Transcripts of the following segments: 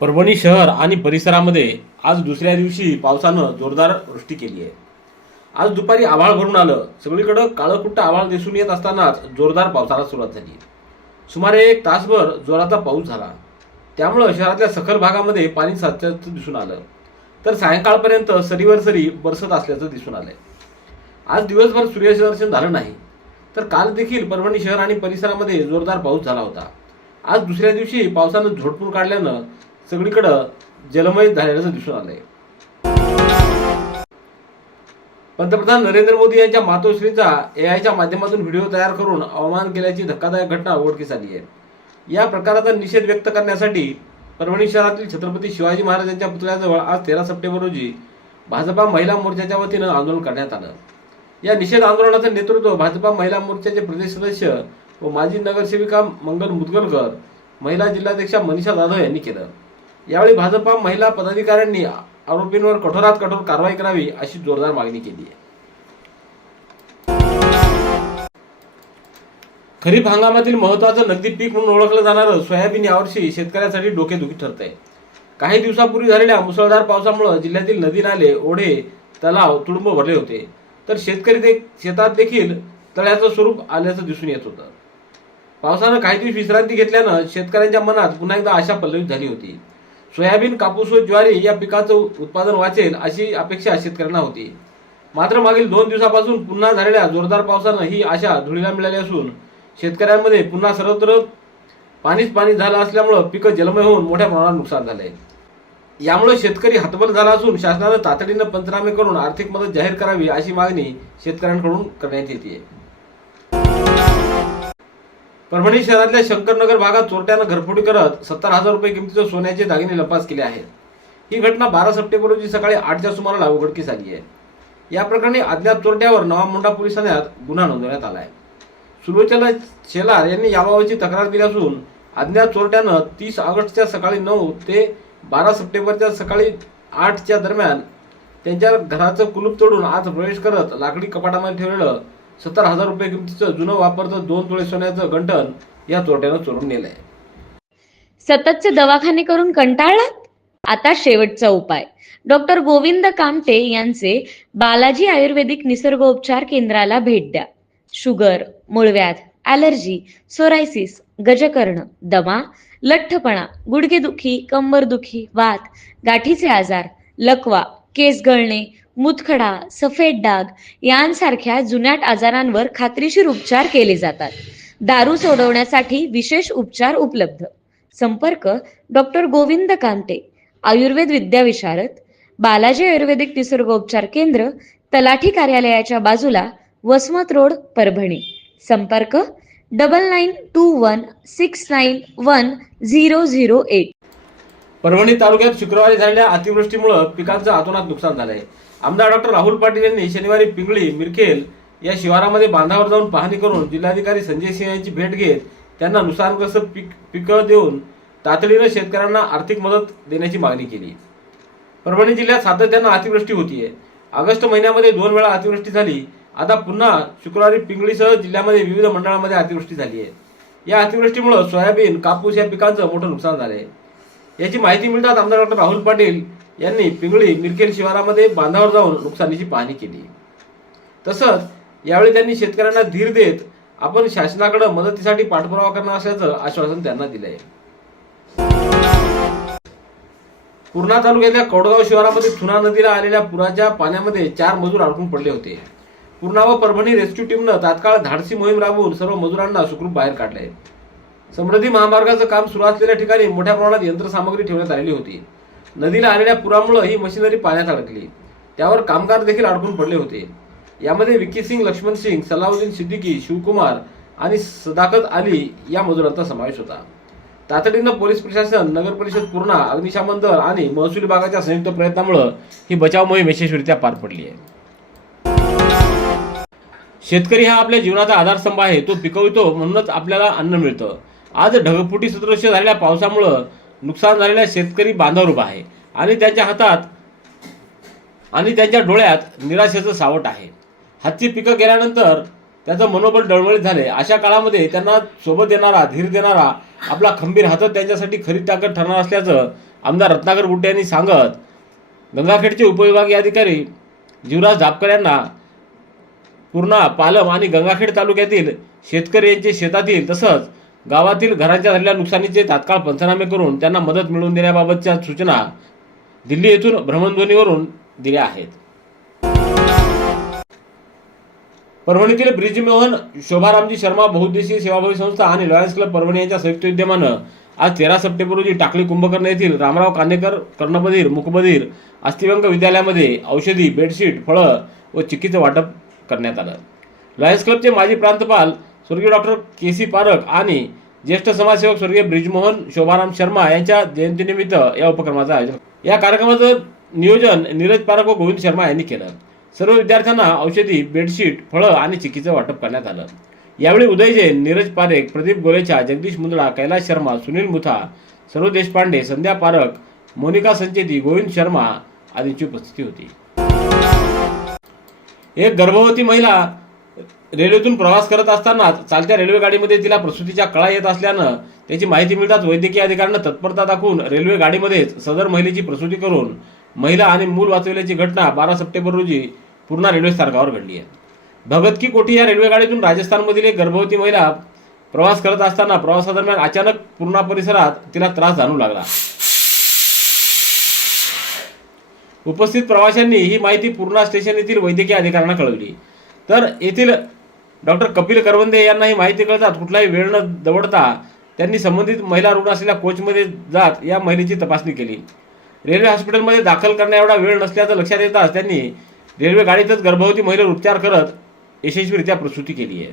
परभणी शहर आणि परिसरामध्ये आज दुसऱ्या दिवशी पावसानं जोरदार वृष्टी केली आहे. आज दुपारी आभाळ भरून आलं. सगळीकडं काळकुट्ट आभाळ दिसून येत असतानाच जोरदार पावसाला सुरुवात झाली. सुमारे एक तासभर जोराचा पाऊस झाला. त्यामुळं शहरातल्या सखल भागामध्ये पाणी साचल्याचं दिसून आलं. तर सायंकाळपर्यंत सरीवर सरी बरसत असल्याचं दिसून आलंय. आज दिवसभर सूर्यदर्शन झालं नाही. तर काल देखील परभणी शहर आणि परिसरामध्ये जोरदार पाऊस झाला होता. आज दुसऱ्या दिवशी पावसानं झोडपून काढल्यानं सगळीकडं जलमय झाल्याचं दिसून आलंय. पंतप्रधान नरेंद्र मोदी यांच्या मातोश्रीचा एआयच्या माध्यमातून व्हिडिओ तयार करून अवमान केल्याची धक्कादायक घटना उघडकीस आली आहे. या प्रकाराचा निषेध व्यक्त करण्यासाठी परभणी शहरातील छत्रपती शिवाजी महाराजांच्या पुतळ्याजवळ आज तेरा सप्टेंबर रोजी भाजपा महिला मोर्चाच्या वतीनं आंदोलन करण्यात आलं. या निषेध आंदोलनाचं नेतृत्व भाजपा महिला मोर्चाचे प्रदेश सदस्य व माजी नगरसेविका मंगल मुदगलकर महिला जिल्हाध्यक्षा मनीषा जाधव यांनी केलं. यावेळी भाजपा महिला पदाधिकाऱ्यांनी आरोपींवर कठोरात कठोर कारवाई करावी अशी जोरदार मागणी केली आहे. खरीप हंगामातील महत्वाचं नगदी पीक म्हणून ओळखलं जाणारं सोयाबीन यावर्षी शेतकऱ्यांसाठी डोकेदुखी ठरत आहे काही दिवसापूर्वी झालेल्या मुसळधार पावसामुळे जिल्ह्यातील नदी नाले ओढे तलाव तुडुंब भरले होते. तर शेतकरी दे शेतात देखील तळ्याचं स्वरूप आल्याचं दिसून येत होतं. पावसानं काही दिवस विश्रांती घेतल्यानं शेतकऱ्यांच्या मनात पुन्हा एकदा आशा पल्लवित झाली होती. सोयाबीन कापूस व ज्वारी या पिकाचं उत्पादन वाचेल अशी अपेक्षा शेतकऱ्यांना होती. मात्र मागील दोन दिवसापासून पुन्हा झालेल्या जोरदार पावसानं ही आशा धुळीला मिळाली असून शेतकऱ्यांमध्ये पुन्हा सर्वत्र पाणीच पाणी झालं असल्यामुळं पिकं जलमय होऊन मोठ्या प्रमाणात नुकसान झालंय. यामुळे शेतकरी हतबल झाला असून शासनानं तातडीनं पंचनामे करून आर्थिक मदत जाहीर करावी अशी मागणी शेतकऱ्यांकडून करण्यात येते परभणी शहरातल्या शंकरनगर भागात चोरट्यानं घरफोडी करत सत्तर हजार रुपये किमतीचे सोन्याचे दागिने लपास केले आहेत. ही घटना बारा सप्टेंबर रोजी सकाळी आठच्या सुमाराला उघडकीस आली आहे. या प्रकरणी अज्ञात चोरट्यावर नवामुंडा पोलीस ठाण्यात गुन्हा नोंदवण्यात आला आहे सुलोचना शेलार यांनी याबाबतची तक्रार दिली असून अज्ञात चोरट्यानं तीस ऑगस्टच्या सकाळी नऊ ते बारा सप्टेंबरच्या सकाळी आठच्या दरम्यान त्यांच्या घराचं कुलूप तोडून आत प्रवेश करत लाकडी कपाटामध्ये ठेवलेलं सत्तर हजार रुपये किमतीचं जुनं वापरतं दोन तोळे सोन्याचं गंठन या चोरट्यानं चोरून नेलंय. सततचे दवाखाने करून कंटाळलात? आता शेवटचा उपाय. डॉक्टर गोविंद कामटे यांचे बालाजी आयुर्वेदिक निसर्गोपचार केंद्राला भेट द्या. शुगर मूळव्याध ॲलर्जी सोरायसिस गजकर्ण दमा लठ्ठपणा गुडघेदुखी कंबरदुखी वात गाठीचे आजार लकवा केस गळणे मुतखडा सफेद डाग यांसारख्या जुनाट आजारांवर खात्रीशीर उपचार केले जातात. दारू सोडवण्यासाठी विशेष उपचार उपलब्ध. संपर्क डॉक्टर गोविंद कांते आयुर्वेद विद्याविशारद बालाजी आयुर्वेदिक निसर्गोपचार केंद्र तलाठी कार्यालयाच्या बाजूला वसमत रोड परभणी. संपर्क double nine two one six nine one zero zero eight. Parbhani तालुक्यात शुक्रवारी झालेल्या अतिवृष्टीमुळे पिकांचं अतोनात नुकसान झालंय. आमदार डॉक्टर राहुल पाटील यांनी शनिवारी पिंगळी मिरखेल या शिवारामध्ये बांधावर जाऊन पाहणी करून जिल्हाधिकारी संजय सिंह यांची भेट घेत त्यांना नुकसानग्रस्त पीक पिकं देऊन तातडीनं शेतकऱ्यांना आर्थिक मदत देण्याची मागणी केली. परभणी जिल्ह्यात सातत्यानं अतिवृष्टी होतीये. ऑगस्ट महिन्यामध्ये दोन वेळा अतिवृष्टी झाली. आता पुन्हा शुक्रवारी पिंगळीसह जिल्ह्यामध्ये विविध मंडळामध्ये अतिवृष्टी झाली आहे या अतिवृष्टीमुळे सोयाबीन कापूस या पिकांचं मोठं नुकसान झालं आहे याची माहिती मिळताच आमदार डॉक्टर राहुल पाटील यांनी पिंगळी मिरखेल शिवारामध्ये बांधावर जाऊन नुकसानीची पाहणी केली. तसंच यावेळी त्यांनी शेतकऱ्यांना धीर देत आपण शासनाकडे मदतीसाठी पाठपुरावा करणार असल्याचं आश्वासन त्यांना दिलंय. पूर्णा तालुक्यातल्या कौडगाव शिवारामध्ये थुना नदीला आलेल्या पुराच्या पाण्यामध्ये चार मजूर अडकून पडले होते. पूर्णा व परभणी रेस्क्यू टीमनं तात्काळ धाडसी मोहीम राबवून सर्व मजुरांना सुखरूप बाहेर काढले समृद्धी महामार्गाचं काम सुरू असलेल्या ठिकाणी मोठ्या प्रमाणात यंत्रसामग्री ठेवण्यात आलेली होती. नदीला आलेल्या पुरामुळे ही मशिनरी पाण्यात अडकली. त्यावर कामगार देखील अडकून पडले होते. यामध्ये विकी सिंग लक्ष्मण सिंग सलाउद्दीन सिद्दीकी शिवकुमार आणि सदाकत अली या मजुरांचा समावेश होता. तातडीनं पोलीस प्रशासन नगर परिषद पूर्णा अग्निशमन दल आणि महसूल विभागाच्या संयुक्त प्रयत्नामुळे ही बचाव मोहीम यशस्वीरित्या पार पडली आहे. शेतकरी हा आपल्या जीवनाचा आधारस्तंभ आहे. तो पिकवितो म्हणूनच आपल्याला अन्न मिळतं. आज ढगफुटी सदृश्य झालेल्या पावसामुळं नुकसान झालेल्या शेतकरी बांधावर उभा आहे. आणि त्यांच्या हातात आणि त्यांच्या डोळ्यात निराशेचं सावट आहे. हातची पिकं गेल्यानंतर त्याचं मनोबल डळमळीत झाले. अशा काळामध्ये त्यांना सोबत देणारा धीर देणारा आपला खंबीर हातच त्यांच्यासाठी खरी ताकद ठरणार असल्याचं आमदार रत्नाकर गुड्डे यांनी सांगत गंगाखेडचे उपविभागीय अधिकारी जीवराज झापकर यांना पूर्णा पालम आणि गंगाखेड तालुक्यातील शेतकरी यांचे शेतातील तसंच गावातील घरांच्या झालेल्या नुकसानीचे तात्काळ पंचनामे करून त्यांना मदत मिळवून देण्याबाबतच्या सूचना दिल्ली येथून भ्रमणध्वनीवरून दिल्या आहेत. परभणीतील ब्रिजमोहन शोभारामजी शर्मा बहुद्देशीय सेवाभावी संस्था आणि लॉयन्स क्लब परभणी यांच्या संयुक्त विद्यमानं आज तेरा सप्टेंबर रोजी टाकळी कुंभकर्ण येथील रामराव कानेकर कर्णबधीर मुखबधीर अस्थिव्यंग विद्यालयामध्ये औषधी बेडशीट फळं व चिक्कीचं वाटप करण्यात आलं. लॉयन्स क्लबचे माजी प्रांतपाल स्वर्गीय डॉक्टर के सी पारख आणि ज्येष्ठ समाजसेवक स्वर्गीय ब्रिजमोहन शोभाराम शर्मा यांच्या जयंतीनिमित्त या उपक्रमाचं आयोजन या कार्यक्रमाचं नियोजन नीरज पारख व गोविंद शर्मा यांनी केलं. सर्व विद्यार्थ्यांना औषधी बेडशीट फळं आणि चिकीचं वाटप करण्यात आलं. यावेळी उदय जैन नीरज पारेख प्रदीप गोलेचा जगदीश मुंदडा कैलास शर्मा सुनील मुथा सर्व देशपांडे संध्या पारख मोनिका संचेती गोविंद शर्मा आदींची उपस्थिती होती. एक गर्भवती महिला रेल्वेतून प्रवास करत असतानाच चालत्या रेल्वे गाडीमध्ये तिला प्रसूतीच्या कळा येत असल्यानं त्याची माहिती मिळताच वैद्यकीय अधिकाऱ्यांना तत्परता दाखवून रेल्वे गाडीमध्येच सदर महिलेची प्रसूती करून महिला आणि मूल वाचवल्याची घटना बारा सप्टेंबर रोजी पूर्णा रेल्वे स्थानकावर घडली आहे. भगत की कोठी या रेल्वे गाडीतून राजस्थानमधील एक गर्भवती महिला प्रवास करत असताना प्रवासादरम्यान अचानक पूर्णा परिसरात तिला त्रास जाणू लागला. उपस्थित प्रवाशांनी ही माहिती पूर्णा स्टेशन येथील वैद्यकीय अधिकाऱ्यांना कळवली. तर येथील डॉक्टर कपिल करवंदे यांना ही माहिती कळतात कुठलाही वेळ न दवडता त्यांनी संबंधित महिला रुग्ण असलेल्या कोचमध्ये जात या महिलेची तपासणी केली. रेल्वे हॉस्पिटलमध्ये दाखल करण्या एवढा वेळ नसल्याचं लक्षात येताच त्यांनी रेल्वे गाडीतच गर्भवती महिलेवर उपचार करत यशस्वीरित्या प्रसूती केली आहे.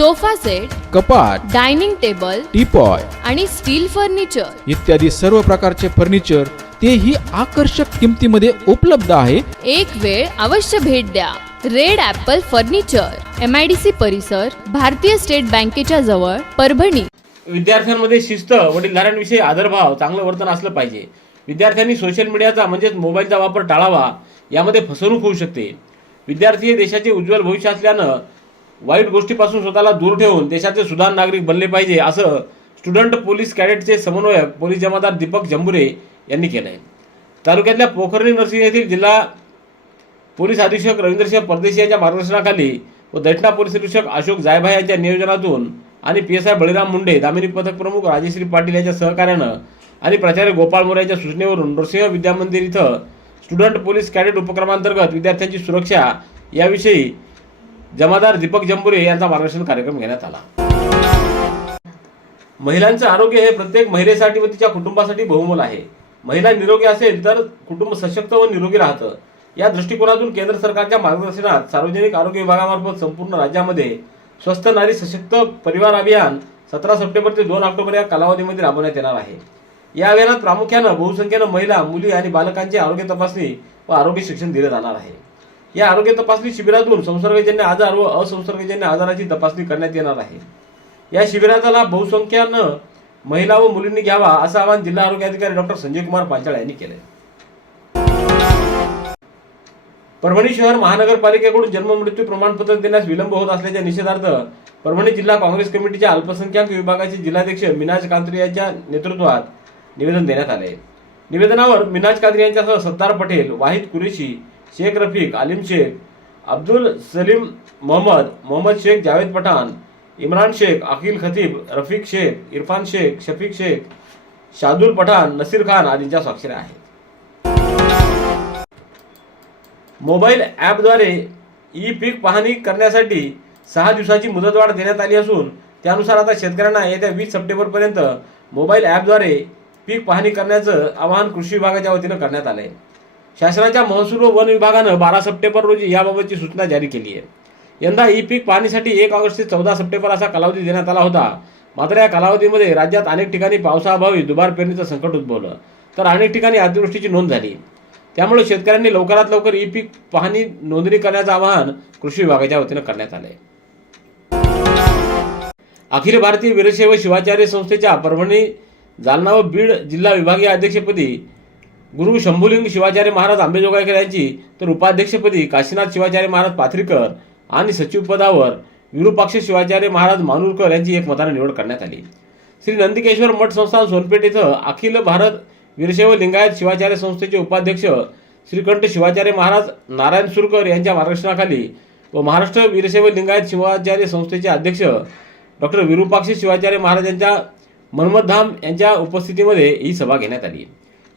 sofa set कपाट डायनिंग टेबल टीपॉय आणि स्टील फर्निचर. इत्यादी सर्व प्रकारचे फर्निचर तेही आकर्षक किमतीमध्ये उपलब्ध आहे. एक वेळ अवश्य भेट द्या. Red Apple furniture M I D C परिसर भारतीय स्टेट बँकेच्या जवळ परभणी. विद्यार्थ्यांमध्ये शिस्त वडीलधाऱ्यांविषयी आदरभाव चांगलं वर्तन असलं पाहिजे. विद्यार्थ्यांनी सोशल मीडियाचा म्हणजेच मोबाईलचा वापर टाळावा यामध्ये फसवणूक होऊ शकते. विद्यार्थी हे देशाचे उज्ज्वल भविष्य असल्यानं वाईट गोष्टीपासून स्वतःला दूर ठेवून देशाचे सुधार नागरिक बनले पाहिजे असं स्टुडंट पोलीस कॅडेटचे समन्वयक पोलीस जमादार दीपक जंबुरे यांनी केलं आहे तालुक्यातल्या पोखर्णी नर्सिंग येथील जिल्हा पोलीस अधीक्षक रवींद्रसिंह परदेशी यांच्या मार्गदर्शनाखाली व दैठणा पोलीस अधीक्षक अशोक जायभाई यांच्या नियोजनातून आणि P S I Baliram Munde Damini पथक प्रमुख राजेश्री पाटील यांच्या सहकार्यानं आणि प्राचार्य गोपाळ मोरे यांच्या सूचनेवरून नृसिंह विद्यामंदिर इथं स्टुडंट पोलीस कॅडेट उपक्रमांतर्गत विद्यार्थ्यांची सुरक्षा याविषयी जमादार दीपक जंबुरे यांचा मार्गदर्शन कार्यक्रम घेण्यात आला. महिलांचं आरोग्य हे प्रत्येक महिलेसाठी व तिच्या कुटुंबासाठी बहुमोल आहे. महिला निरोगी असेल तर कुटुंब सशक्त व निरोगी राहतं. या दृष्टिकोनातून केंद्र सरकारच्या मार्गदर्शनात सार्वजनिक आरोग्य विभागामार्फत संपूर्ण राज्यामध्ये स्वस्त नारी सशक्त परिवार अभियान सतरा सप्टेंबर ते दोन ऑक्टोबर या कालावधीमध्ये राबवण्यात येणार आहे. या अभियानात प्रामुख्यानं बहुसंख्येनं महिला मुली आणि बालकांची आरोग्य तपासणी व आरोग्य शिक्षण दिलं जाणार आहे. या आरोग्य तपासणी शिबिरातून संसर्गजन्य आजार व असंसर्गजन्य आजाराची तपासणी करण्यात येणार आहे. या शिबिराचा लाभ बहुसंख्यानं महिला व मुलींनी घ्यावा असं आवाहन जिल्हा आरोग्य अधिकारी डॉक्टर संजय कुमार पांचाळ यांनी केलंय. परभणी शहर महानगरपालिकेकडून जन्ममृत्यू प्रमाणपत्र देण्यास विलंब होत असल्याच्या निषेधार्थ परभणी जिल्हा काँग्रेस कमिटीच्या अल्पसंख्याक विभागाचे जिल्हाध्यक्ष मिनाज कांत्री यांच्या नेतृत्वात निवेदन देण्यात आले निवेदनावर मिनाज कादरी यांच्यासह सत्तार पटेल वाहिद कुरेशी शेख रफीक आलिम शेख अब्दुल सलीम मोहम्मद मोहम्मद शेख जावेद पठाण इम्रान शेख अखिल खतीब रफीक शेख इरफान शेख शफीक शेख शादुल पठाण नसीर खान आदींच्या स्वाक्षऱ्या आहेत. मोबाईल ॲपद्वारे ई पीक पाहणी करण्यासाठी सहा दिवसाची मुदतवाढ देण्यात आली असून त्यानुसार आता शेतकऱ्यांना येत्या वीस सप्टेंबरपर्यंत मोबाईल ॲपद्वारे पीक पाहणी करण्याचं आवाहन कृषी विभागाच्या वतीनं करण्यात आलं आहे शासनाच्या महसूल व वन विभागानं बारा सप्टेंबर रोजी याबाबतची सूचना जारी केली आहे. यंदा ई पीक पाहणीसाठी एक ऑगस्ट ते चौदा सप्टेंबर असा कालावधी देण्यात आला होता. मात्र या कालावधीमध्ये राज्यात अनेक ठिकाणी पावसाअभावी दुबार पेरणीचं संकट उद्भवलं. तर अनेक ठिकाणी अतिवृष्टीची नोंद झाली. त्यामुळे शेतकऱ्यांनी लवकरात लवकर ई पीक पाहणी नोंदणी करण्याचं आवाहन कृषी विभागाच्या वतीनं करण्यात आलं आहे अखिल भारतीय वीरशैव शिवाचार्य संस्थेच्या परभणी जालना व बीड जिल्हा विभागीय अध्यक्षपदी गुरु शंभुलिंग शिवाचार्य महाराज आंबेजोगाईकर यांची तर उपाध्यक्षपदी काशीनाथ शिवाचार्य महाराज पाथरीकर आणि सचिव पदावर विरूपाक्ष शिवाचार्य महाराज मानुरकर यांची एकमताने निवड करण्यात आली. श्री नंदिकेश्वर मठ संस्थान सोनपेठ इथं अखिल भारत वीरशैव लिंगायत शिवाचार्य संस्थेचे उपाध्यक्ष श्रीकंठ शिवाचार्य महाराज नारायण सुरकर यांच्या मार्गदर्शनाखाली व महाराष्ट्र वीरशैव लिंगायत शिवाचार्य संस्थेचे अध्यक्ष डॉक्टर विरूपाक्ष शिवाचार्य महाराज यांच्या मन्मधाम यांच्या उपस्थितीमध्ये ही सभा घेण्यात आली.